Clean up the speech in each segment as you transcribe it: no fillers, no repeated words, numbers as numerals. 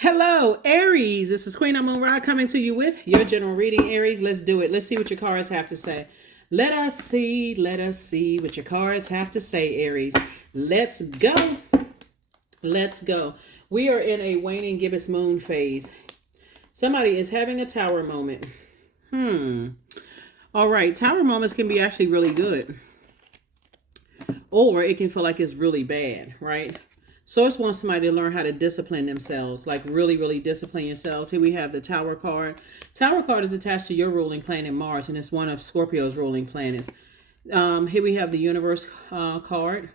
Hello, Aries. This is Queen Amun Ra coming to you with your general reading, Aries. Let's do it. Let's see what your cards have to say. Let us see what your cards have to say, Aries. Let's go. Let's go. We are in a waning gibbous moon phase. Somebody is having a tower moment. All right. Tower moments can be actually really good. Or it can feel like it's really bad, right? Source wants somebody to learn how to discipline themselves, like really, really discipline yourselves. Here we have the Tower card. Tower card is attached to your ruling planet Mars, and it's one of Scorpio's ruling planets. Here we have the Universe card.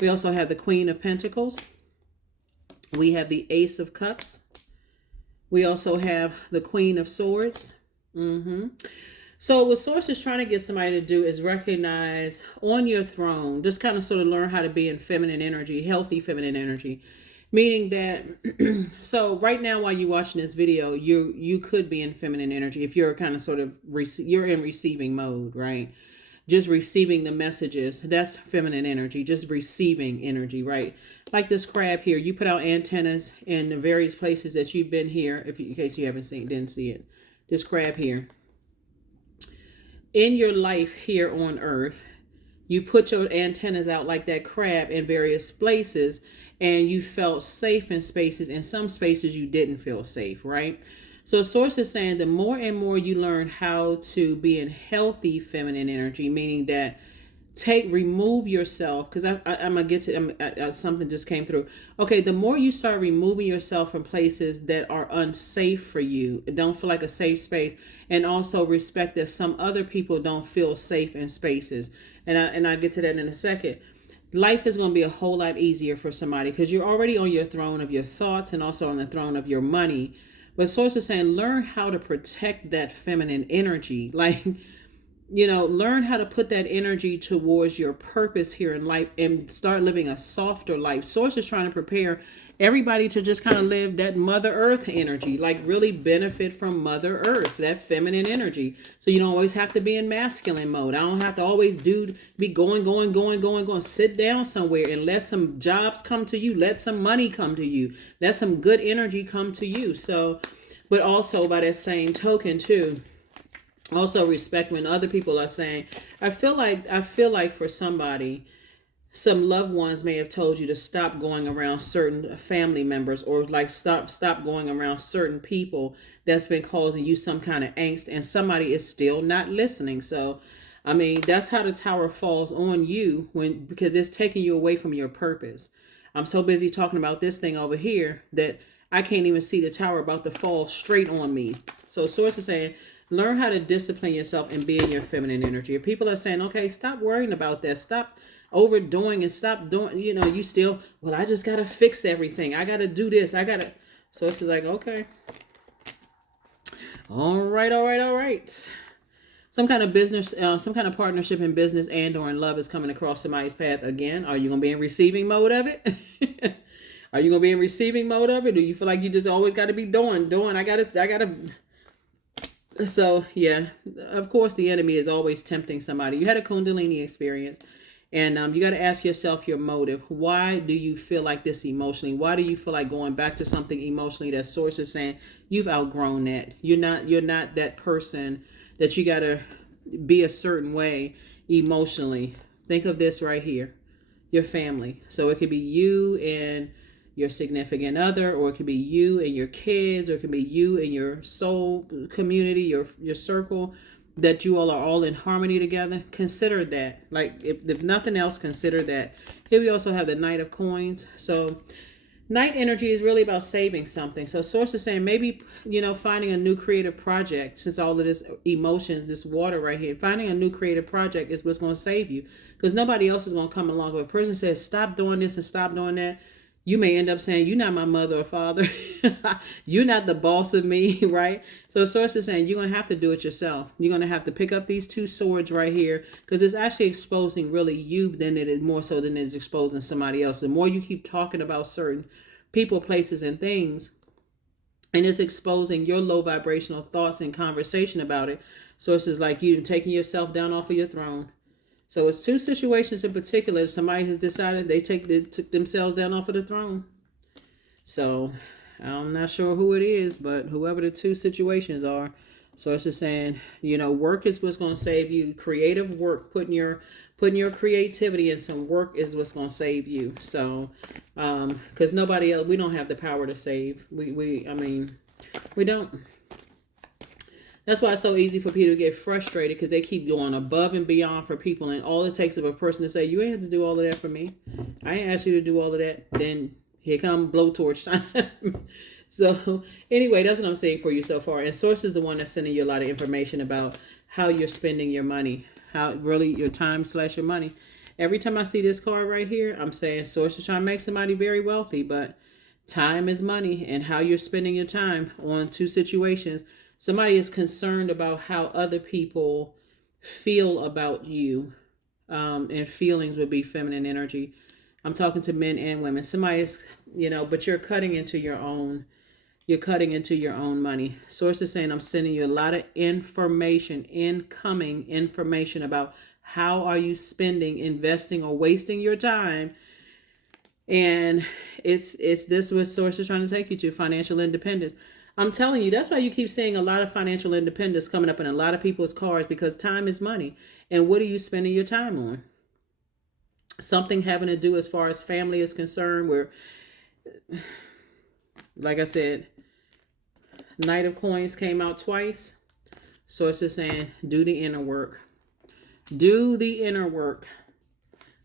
We also have the Queen of Pentacles. We have the Ace of Cups. We also have the Queen of Swords. So what Source is trying to get somebody to do is recognize on your throne, just kind of sort of learn how to be in feminine energy, healthy feminine energy. Meaning that, so right now while you're watching this video, you could be in feminine energy if you're kind of sort of, you're in receiving mode, right? Just receiving the messages. That's feminine energy, just receiving energy, right? Like this crab here, you put out antennas in the various places that you've been here, in case you didn't see it. This crab here. In your life here on earth, you put your antennas out like that crab in various places, and you felt safe in spaces. In some spaces you didn't feel safe, right? So Source is saying the more and more you learn how to be in healthy feminine energy, meaning that remove yourself, because I'm gonna get to something just came through. Okay, the more you start removing yourself from places that are unsafe for you, don't feel like a safe space, and also respect that some other people don't feel safe in spaces, and I get to that in a second. Life is going to be a whole lot easier for somebody because you're already on your throne of your thoughts and also on the throne of your money. But Source is saying learn how to protect that feminine energy, like, learn how to put that energy towards your purpose here in life and start living a softer life. Source is trying to prepare everybody to just kind of live that Mother Earth energy, like really benefit from Mother Earth, that feminine energy. So you don't always have to be in masculine mode. I don't have to always be going. Sit down somewhere and let some jobs come to you. Let some money come to you. Let some good energy come to you. So, but also by that same token too, also respect when other people are saying, I feel like for somebody, some loved ones may have told you to stop going around certain family members, or like stop going around certain people that's been causing you some kind of angst, and somebody is still not listening. So I mean, that's how the tower falls on you, because it's taking you away from your purpose. I'm so busy talking about this thing over here that I can't even see the tower about to fall straight on me. So Source is saying, learn how to discipline yourself and be in your feminine energy. If people are saying, okay, stop worrying about that, stop overdoing and stop doing, you still, well, I just got to fix everything. I got to do this. So it's like, okay. All right. Some kind of business, some kind of partnership in business and or in love is coming across somebody's path again. Are you going to be in receiving mode of it? Are you going to be in receiving mode of it? Do you feel like you just always got to be doing? I got to. So yeah, of course the enemy is always tempting somebody. You had a Kundalini experience, and you got to ask yourself your motive. Why do you feel like this emotionally? Why do you feel like going back to something emotionally that Source is saying you've outgrown that? You're not that person that you got to be a certain way emotionally. Think of this right here, your family. So it could be you and your significant other, or it could be you and your kids, or it could be you and your soul community, your circle, that you all are all in harmony together. Consider that. Like, if nothing else, consider that. Here we also have the Knight of Coins. So night energy is really about saving something. So Source is saying maybe, finding a new creative project, since all of this emotions, this water right here, finding a new creative project is what's going to save you, because nobody else is going to come along. If a person says, stop doing this and stop doing that, you may end up saying, you're not my mother or father. You're not the boss of me, right? So Source is saying you're going to have to do it yourself. You're going to have to pick up these two swords right here, because it's actually exposing really you than it is, more so than it's exposing somebody else. The more you keep talking about certain people, places, and things, and it's exposing your low vibrational thoughts and conversation about it. Source is like you taking yourself down off of your throne. So it's two situations in particular. Somebody has decided they took themselves down off of the throne. So I'm not sure who it is, but whoever the two situations are. So it's just saying, work is what's going to save you. Creative work, putting your creativity in some work is what's going to save you. So, because nobody else, we don't have the power to save. I mean, we don't. That's why it's so easy for people to get frustrated, because they keep going above and beyond for people, and all it takes is a person to say, "You ain't have to do all of that for me. I ain't asked you to do all of that." Then here come blowtorch time. So anyway, that's what I'm saying for you so far. And Source is the one that's sending you a lot of information about how you're spending your money, how really your time / your money. Every time I see this card right here, I'm saying Source is trying to make somebody very wealthy, but time is money, and how you're spending your time on two situations. Somebody is concerned about how other people feel about you, and feelings would be feminine energy. I'm talking to men and women. Somebody is, but you're cutting into your own. You're cutting into your own money. Source is saying, I'm sending you a lot of information, incoming information about how are you spending, investing, or wasting your time. And it's this what Source is trying to take you to, financial independence. I'm telling you, that's why you keep seeing a lot of financial independence coming up in a lot of people's cards, because time is money. And what are you spending your time on? Something having to do as far as family is concerned, where, like I said, Knight of Coins came out twice. Source is saying, do the inner work. Do the inner work.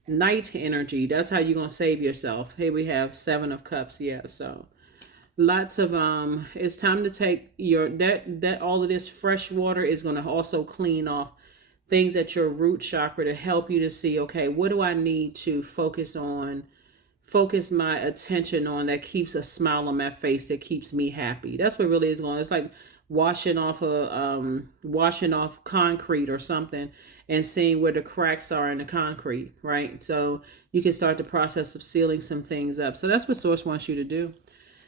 Knight energy. That's how you're going to save yourself. Here we have Seven of Cups. Yeah, so lots of it's time to take your that all of this fresh water is going to also clean off things at your root chakra to help you to see, okay, what do I need to focus my attention on that keeps a smile on my face, that keeps me happy. That's what really is going. It's like washing off concrete or something, and seeing where the cracks are in the concrete, right? So you can start the process of sealing some things up. So that's what Source wants you to do.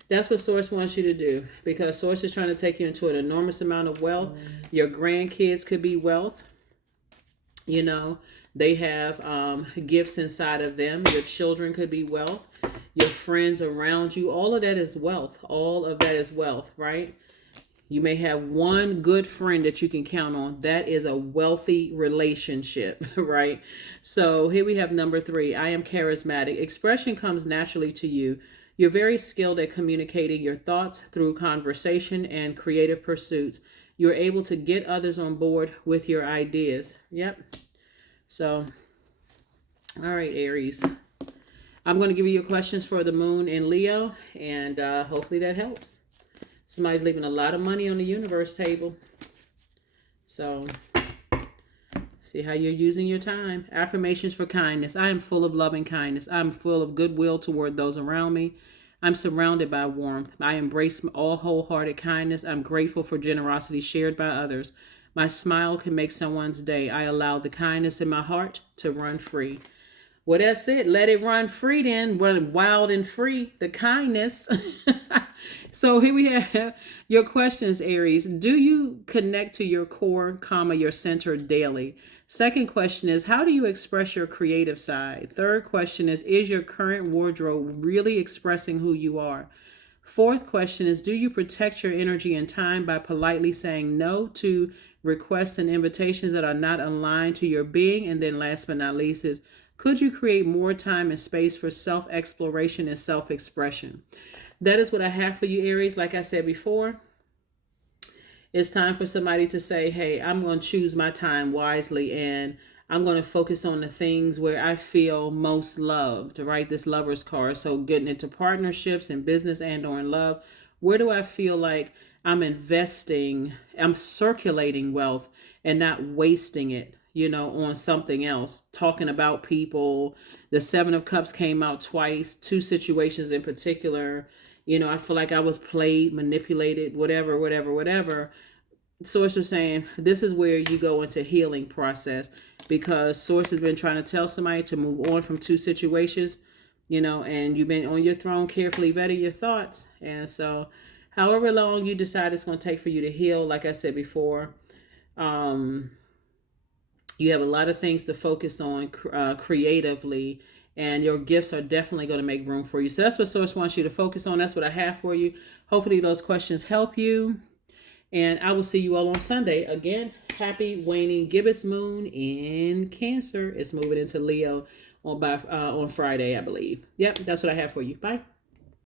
That's what Source wants you to do, because Source is trying to take you into an enormous amount of wealth. Your grandkids could be wealth. They have gifts inside of them. Your children could be wealth. Your friends around you. All of that is wealth. All of that is wealth, right? You may have one good friend that you can count on. That is a wealthy relationship, right? So here we have number 3. I am charismatic. Expression comes naturally to you. You're very skilled at communicating your thoughts through conversation and creative pursuits. You're able to get others on board with your ideas. Yep. So, all right, Aries. I'm going to give you your questions for the moon in Leo, and hopefully that helps. Somebody's leaving a lot of money on the universe table. So, see how you're using your time. Affirmations for kindness. I am full of loving kindness. I'm full of goodwill toward those around me. I'm surrounded by warmth. I embrace all wholehearted kindness. I'm grateful for generosity shared by others. My smile can make someone's day. I allow the kindness in my heart to run free. Well, that's it. Let it run free then. Run wild and free. The kindness. So here we have your questions, Aries. Do you connect to your core, your center daily? Second question is, how do you express your creative side? Third question is your current wardrobe really expressing who you are? Fourth question is, do you protect your energy and time by politely saying no to requests and invitations that are not aligned to your being? And then last but not least is, could you create more time and space for self-exploration and self-expression? That is what I have for you, Aries. Like I said before, it's time for somebody to say, hey, I'm going to choose my time wisely, and I'm going to focus on the things where I feel most loved, right? This Lover's card. So getting into partnerships and business and or in love, where do I feel like I'm investing, I'm circulating wealth and not wasting it, on something else, talking about people. The Seven of Cups came out twice, two situations in particular. I feel like I was played, manipulated, whatever. Source is saying this is where you go into healing process, because Source has been trying to tell somebody to move on from two situations, and you've been on your throne carefully vetting your thoughts. And so however long you decide it's going to take for you to heal, like I said before, you have a lot of things to focus on creatively and your gifts are definitely going to make room for you. So that's what Source wants you to focus on. That's what I have for you. Hopefully those questions help you. And I will see you all on Sunday. Again, happy waning gibbous moon in Cancer. It's moving into Leo on Friday, I believe. Yep, that's what I have for you. Bye.